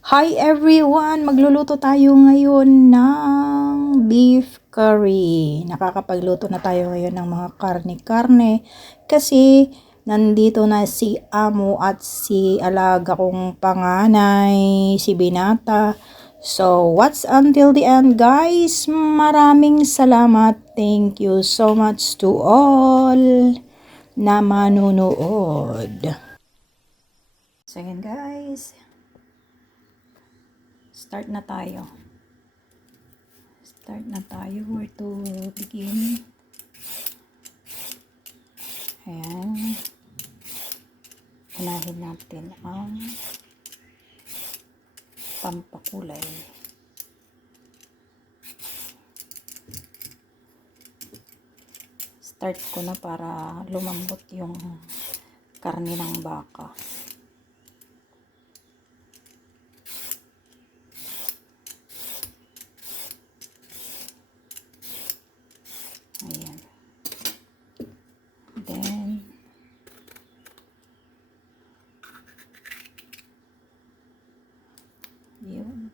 Hi everyone! Magluluto tayo ngayon ng beef curry. Nakakapagluto na tayo ngayon ng mga karne-karne kasi nandito na si Amo at si alaga kong panganay, si Binata. So, watch until the end guys. Maraming salamat. Thank you so much to all na manunood. So, yan guys. Start na tayo. Where to begin. Ayan. Unahin natin ang pampakulay. Start ko na para lumambot yung karne ng baka. Ayan. Then, yun.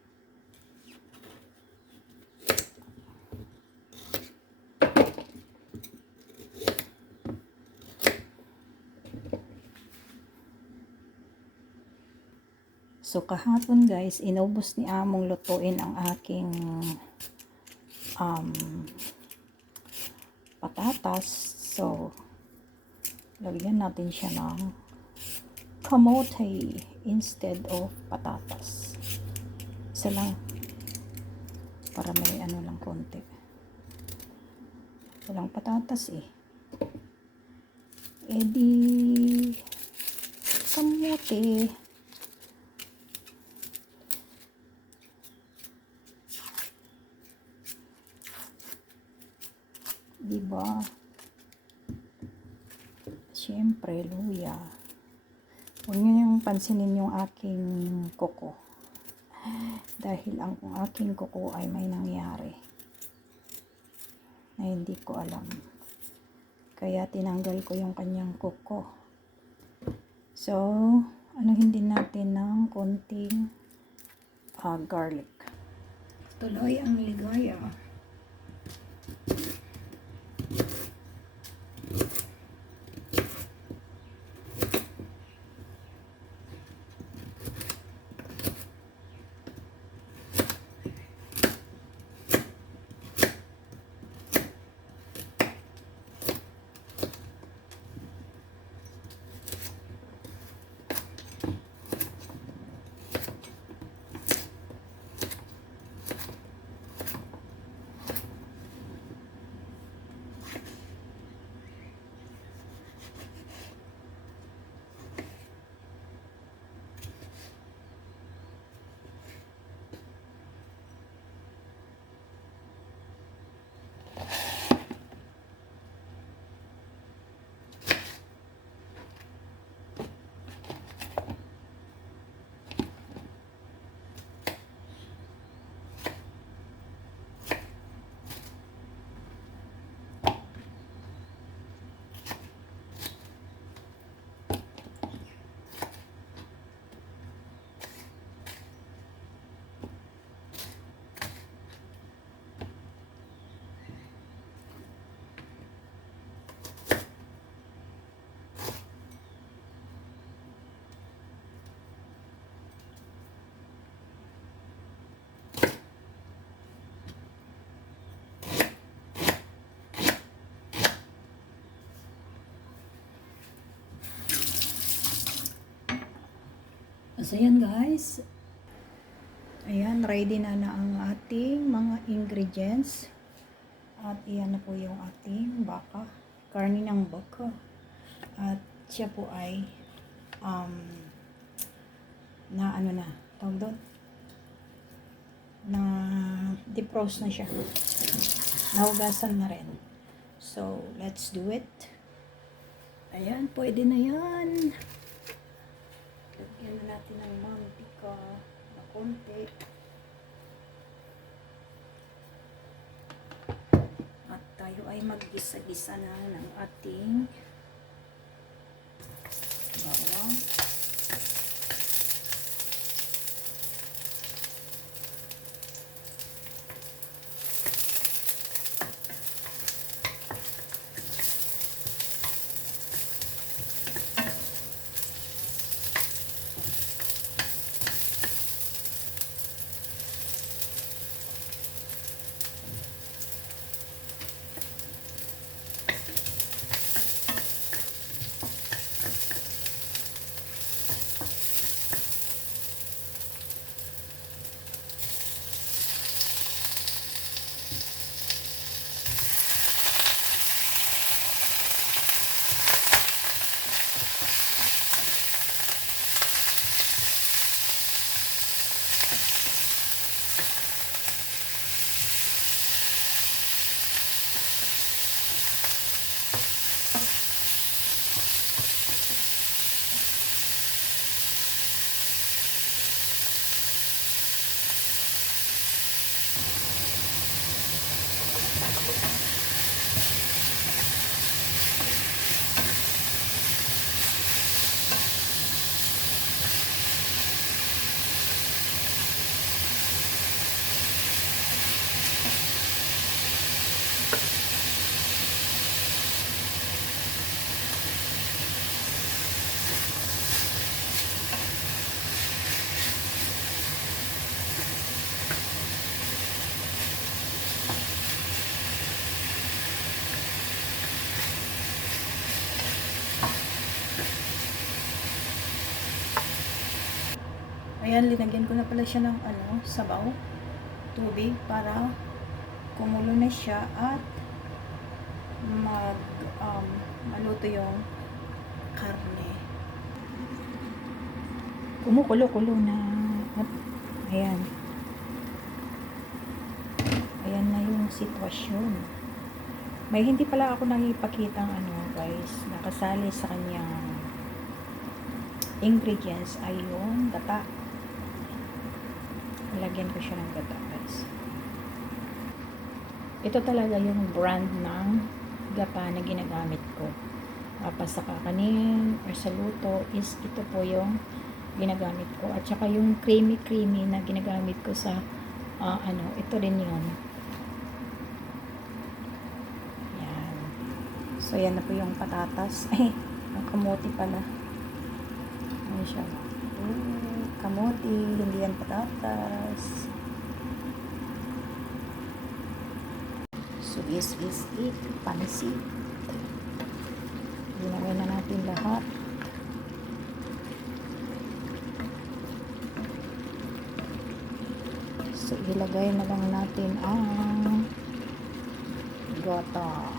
So, kahapon guys, inubos ni Among lutuin ang aking patatas. So, lagyan natin siya ng kamote instead of patatas. Isa lang. Para may ano lang konti. Walang patatas eh. E di kamote. Diba? Siyempre, luya. Huwag nyo yung pansinin yung aking kuko. Dahil ang aking kuko ay may nangyari na hindi ko alam. Kaya tinanggal ko yung kanyang kuko. So, anuhin din natin ng konting garlic. Tuloy ang ligaya. So, yan guys. Ayan, ready na ang ating mga ingredients. At iyan na po yung ating baka. Karne ng baka. At siya po ay na ano na, tawag doon? Na defrost na siya. Nahugasan na rin. So, let's do it. Ayan, pwede na yan. Lagyan na natin ng mantika na konti. At tayo ay maggisa-gisa na ng ating bawang. Ayan, linagyan ko na pala siya ng sabaw, tubig para kumulo na siya at maluto yung karne. Kumukulo-kulo na. At ayan. Ayan na yung sitwasyon. May hindi pala ako nakipakitang guys, nakasali sa kanyang ingredients ay yung gata. Lagyan ko siya ng gata guys. Ito talaga yung brand ng gata na ginagamit ko. Sa kakanin or sa luto is ito po yung ginagamit ko. At saka yung creamy na ginagamit ko sa ito rin yun. Yan. So yan na po yung patatas. Ang kamote pala. Ano siya? Kamote, hindi yan patatas. So this is it. Pansit. Ginawin na natin lahat. So, ilagay na lang natin ang gata.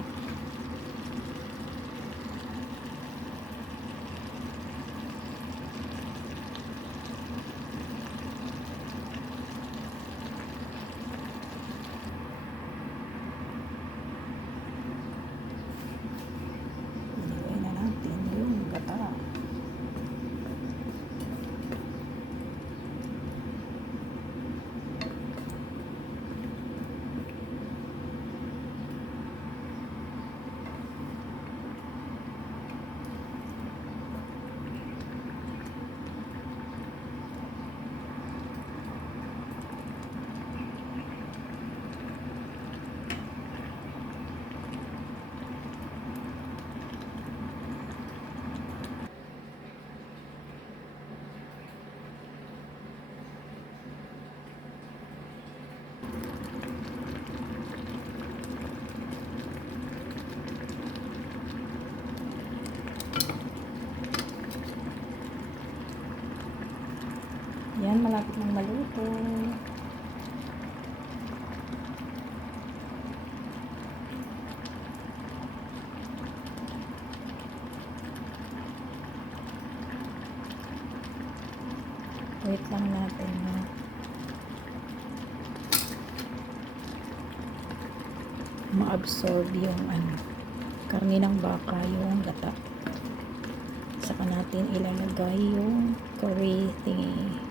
Ilagay na natin yung gata. Yan, malapit ng maluto. Wait lang natin na ma-absorb yung karne ng baka, yung gata. Saka natin ilalagay yung curry thingy.